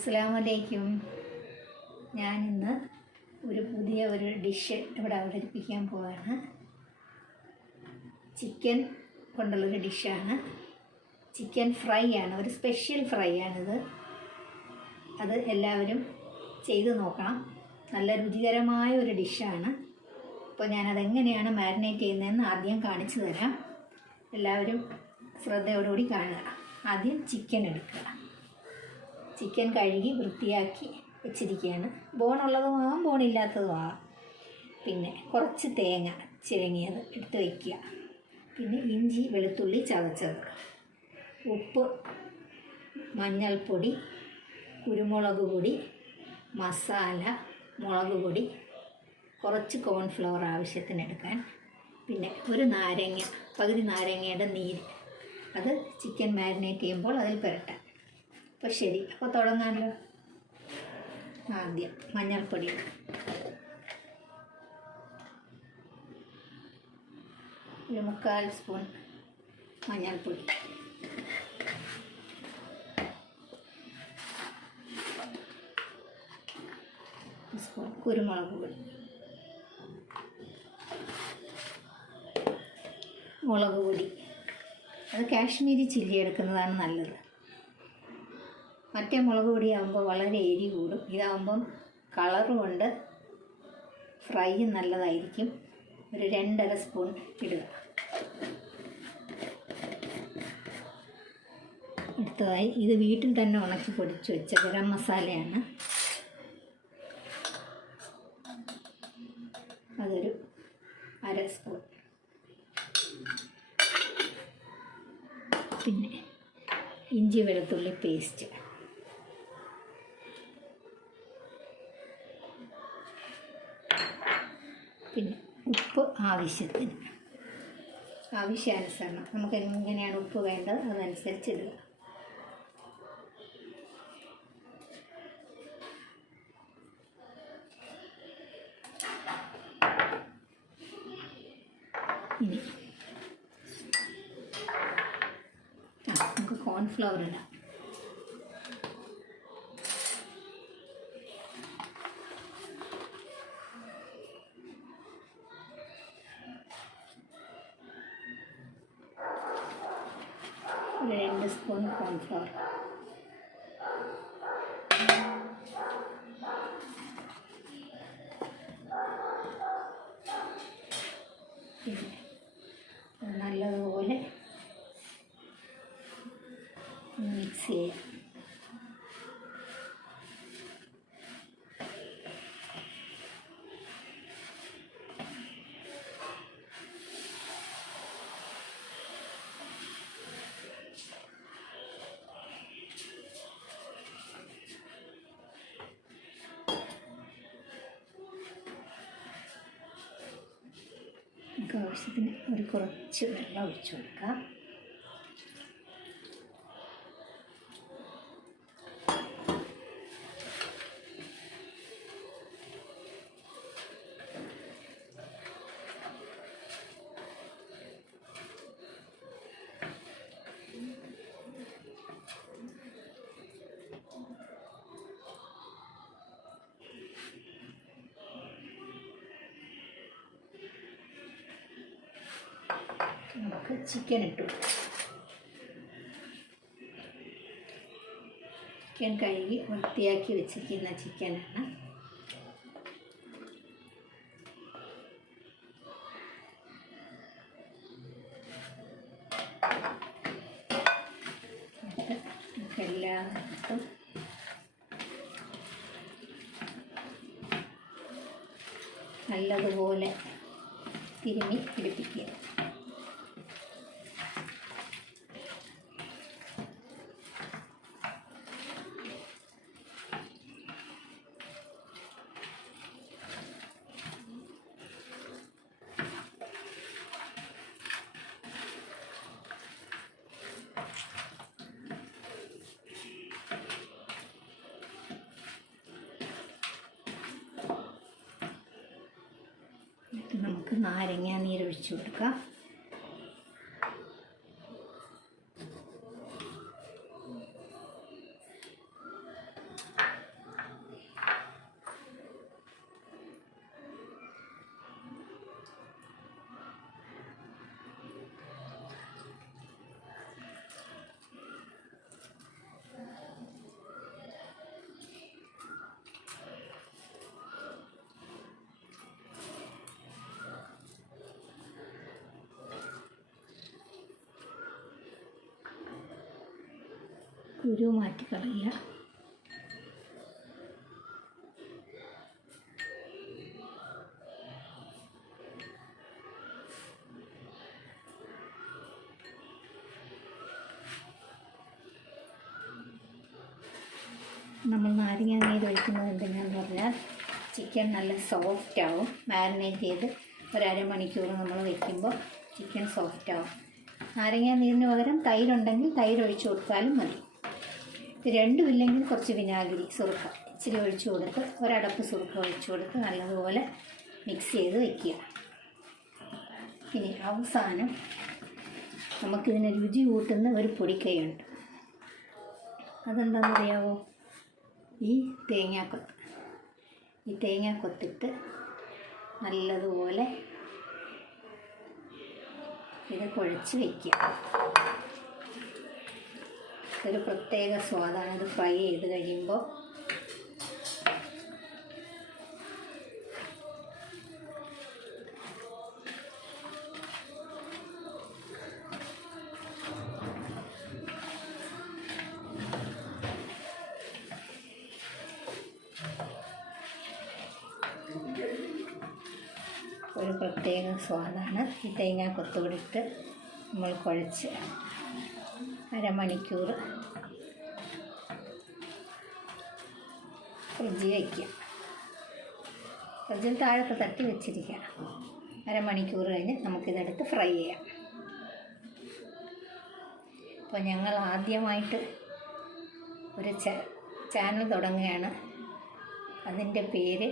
അസ്സലാമലൈക്കും. ഞാനിന്ന് പുതിയ ഡിഷ് ഇവിടെ അവതരിപ്പിക്കാൻ പോവാണ്. ചിക്കൻ കൊണ്ടുള്ളൊരു ഡിഷാണ്. ചിക്കൻ ഫ്രൈ ആണ്, ഒരു സ്പെഷ്യൽ ഫ്രൈ ആണിത്. അത് എല്ലാവരും ചെയ്ത് നോക്കണം. നല്ല രുചികരമായ ഒരു ഡിഷാണ്. അപ്പോൾ ഞാനതെങ്ങനെയാണ് മാരിനേറ്റ് ചെയ്യുന്നതെന്ന് ആദ്യം കാണിച്ചു തരാം. എല്ലാവരും ശ്രദ്ധയോടുകൂടി കാണുക. ആദ്യം ചിക്കൻ എടുക്കുക. ചിക്കൻ കഴുകി വൃത്തിയാക്കി വെച്ചിരിക്കുകയാണ്. ബോണുള്ളതുമാവാം, ബോണില്ലാത്തതുമാവാം. പിന്നെ കുറച്ച് തേങ്ങ ചിരങ്ങിയത് എടുത്ത് വയ്ക്കുക. പിന്നെ ഇഞ്ചി വെളുത്തുള്ളി ചതച്ചത്, ഉപ്പ്, മഞ്ഞൾപ്പൊടി, കുരുമുളക് പൊടി, മസാല, മുളക് പൊടി, കുറച്ച് കോൺഫ്ലവർ ആവശ്യത്തിന് എടുക്കാൻ, പിന്നെ ഒരു നാരങ്ങ, പകുതി നാരങ്ങയുടെ നീര്, അത് ചിക്കൻ മാരിനേറ്റ് ചെയ്യുമ്പോൾ അതിൽ പുരട്ടാൻ. അപ്പോൾ ശരി, അപ്പോൾ തുടങ്ങാമല്ലോ. ആദ്യം മഞ്ഞൾപ്പൊടി, ഒരു 3/4 സ്പൂൺ മഞ്ഞൾപ്പൊടി, സ്പൂൺ കുരുമുളക് പൊടി, മുളക് പൊടി. അത് കാശ്മീരി ചില്ലി എടുക്കുന്നതാണ് നല്ലത്. മറ്റേ മുളക് പൊടിയാകുമ്പോൾ വളരെ എരി കൂടും. ഇതാകുമ്പം കളറുമുണ്ട്, ഫ്രൈ നല്ലതായിരിക്കും. ഒരു 2.5 സ്പൂൺ ഇടുക. അടുത്തതായി ഇത് വീട്ടിൽ തന്നെ ഉണക്കി പൊടിച്ച് വെച്ച ഗരം മസാലയാണ്. അതൊരു 1/2 സ്പൂൺ. പിന്നെ ഇഞ്ചി വെളുത്തുള്ളി പേസ്റ്റ്, പിന്നെ ഉപ്പ് ആവശ്യത്തിന്, ആവശ്യാനുസരണം. നമുക്ക് എങ്ങനെയാണ് ഉപ്പ് വേണ്ടത് അതനുസരിച്ച് ഇടുക. ഇനി നമുക്ക് കോൺഫ്ലവർ ഇടാം. ഒരു 2 സ്പൂൺ കോൺഫ്ലവർ. പിന്നെ നല്ലതുപോലെ മിക്സ് ചെയ്യാം. ആവശ്യത്തിന് കുറച്ച് വെള്ളം ഒഴിച്ചു കൊടുക്കാം. നമുക്ക് ചിക്കൻ ഇട്ടു. ചിക്കൻ കഴുകി വൃത്തിയാക്കി വെച്ചിരിക്കുന്ന ചിക്കനാണ്. എല്ലാവർക്കും നല്ലതുപോലെ തിരുമ്മി പിടിപ്പിക്കുക. നമുക്ക് നാരങ്ങ നീരൊഴിച്ച് കൊടുക്കാം. കുരു മാറ്റി കളയുക. നമ്മൾ നാരങ്ങ നീര് ഒഴിക്കുന്നത് എന്തിനാന്ന് പറഞ്ഞാൽ ചിക്കൻ നല്ല സോഫ്റ്റ് ആവും. മാരിനേറ്റ് ചെയ്ത് ഒരമണിക്കൂർ നമ്മൾ വയ്ക്കുമ്പോൾ ചിക്കൻ സോഫ്റ്റ് ആവും. നാരങ്ങ നീരിന് പകരം തൈരുണ്ടെങ്കിൽ തൈര് ഒഴിച്ചു കൊടുത്താലും മതി. ഇത് രണ്ടും ഇല്ലെങ്കിൽ കുറച്ച് വിനാഗിരി, സുറുക്ക ഇച്ചിരി ഒഴിച്ചു കൊടുത്ത് ഒരടപ്പ് സുറുക്ക ഒഴിച്ചു കൊടുത്ത് നല്ലതുപോലെ മിക്സ് ചെയ്ത് വയ്ക്കുക. ഇനി അവസാനം നമുക്കിതിന് രുചി കൂട്ടുന്ന ഒരു പൊടിക്കൈയുണ്ട്. അതെന്താണെന്നറിയാവോ? ഈ തേങ്ങാക്കൊത്തിട്ട് നല്ലതുപോലെ ഇത് കുഴച്ച് വയ്ക്കുക. ഇതൊരു പ്രത്യേക സ്വാദാണ്. ഇത് ഫ്രൈ ചെയ്ത് കഴിയുമ്പോൾ ഒരു പ്രത്യേക സ്വാദാണ്. ഈ തേങ്ങാക്കൊത്തോടിട്ട് നമ്മൾ കുഴച്ച് അരമണിക്കൂർ ഫ്രിഡ്ജിൽ വയ്ക്കുക. ഫ്രിഡ്ജിൽ താഴത്ത് തട്ടി വെച്ചിരിക്കുക. അരമണിക്കൂർ കഴിഞ്ഞ് നമുക്കിതെടുത്ത് ഫ്രൈ ചെയ്യാം. അപ്പോൾ ഞങ്ങൾ ആദ്യമായിട്ട് ഒരു ചാനൽ തുടങ്ങുകയാണ്. അതിൻ്റെ പേര്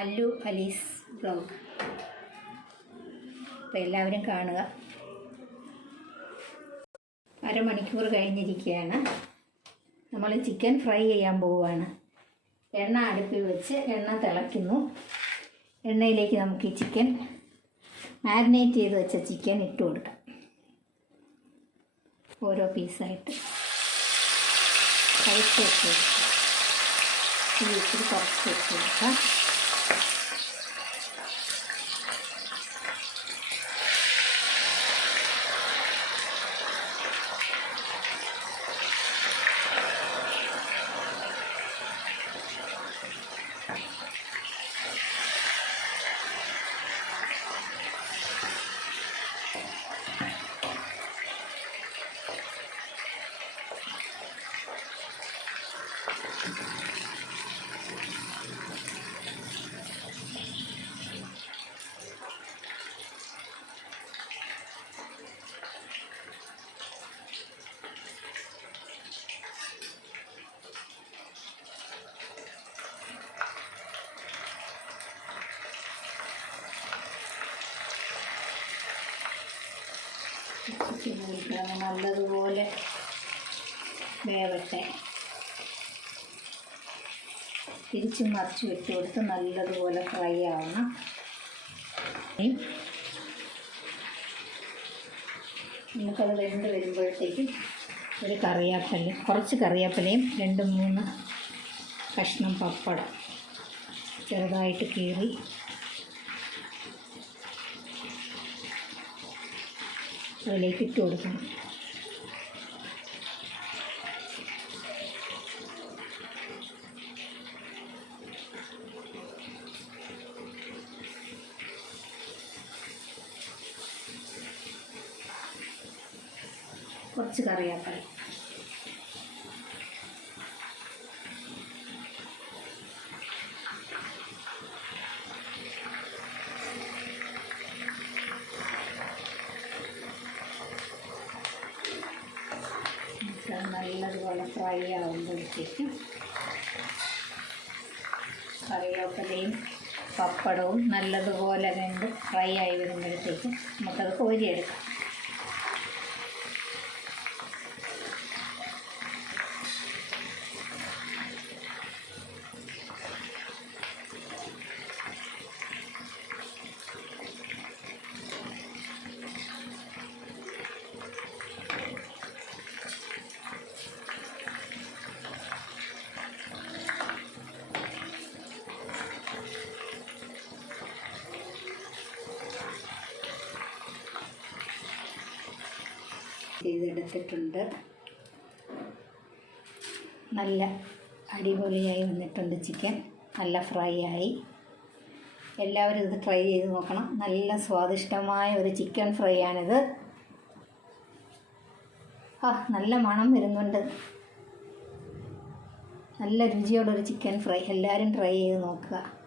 അല്ലു അലീസ് ബ്ലോഗ്. അപ്പോൾ എല്ലാവരും കാണുക. അരമണിക്കൂർ കഴിഞ്ഞിരിക്കുകയാണ്. നമ്മൾ ചിക്കൻ ഫ്രൈ ചെയ്യാൻ പോവുകയാണ്. എണ്ണ അടുപ്പിൽ വെച്ച് എണ്ണ തിളയ്ക്കുന്നു. എണ്ണയിലേക്ക് നമുക്ക് ഈ ചിക്കൻ, മാരിനേറ്റ് ചെയ്ത് വെച്ച ചിക്കൻ ഇട്ട് കൊടുക്കാം. ഓരോ പീസായിട്ട് കഴിച്ച് വെച്ച് കൊടുക്കാം. ഇച്ചിരി കുറച്ച് വെച്ച് കൊടുക്കാം. നല്ലതുപോലെ വേവട്ടെ. തിരിച്ചും മറിച്ച് ഇട്ട് കൊടുത്ത് നല്ലതുപോലെ ഫ്രൈ ആവണം. നമുക്കത് വെന്ത് വരുമ്പോഴത്തേക്കും ഒരു കറിവേപ്പില, കുറച്ച് കറിവേപ്പിലയും 2-3 കഷ്ണം പപ്പടം ചെറുതായിട്ട് കീറി അതിലേക്ക് ഇട്ട് കൊടുക്കണം. കുറച്ച് കറിവേപ്പില, നല്ലതുപോലെ ഫ്രൈ ആകുമ്പോഴത്തേക്കും കറിവേപ്പിലയും പപ്പടവും നല്ലതുപോലെ വെന്ത് ഫ്രൈ ആയി വരുമ്പോഴത്തേക്കും നമുക്കത് കോരിയെടുക്കാം. ചെയ്തെടുത്തിട്ടുണ്ട്. നല്ല അടിപൊളിയായി വന്നിട്ടുണ്ട് ചിക്കൻ. നല്ല ഫ്രൈ ആയി. എല്ലാവരും ഇത് ട്രൈ ചെയ്ത് നോക്കണം. നല്ല സ്വാദിഷ്ടമായ ഒരു ചിക്കൻ ഫ്രൈ ആണിത്. നല്ല മണം വരുന്നുണ്ട്. നല്ല രുചിയുള്ളൊരു ചിക്കൻ ഫ്രൈ. എല്ലാവരും ട്രൈ ചെയ്ത് നോക്കുക.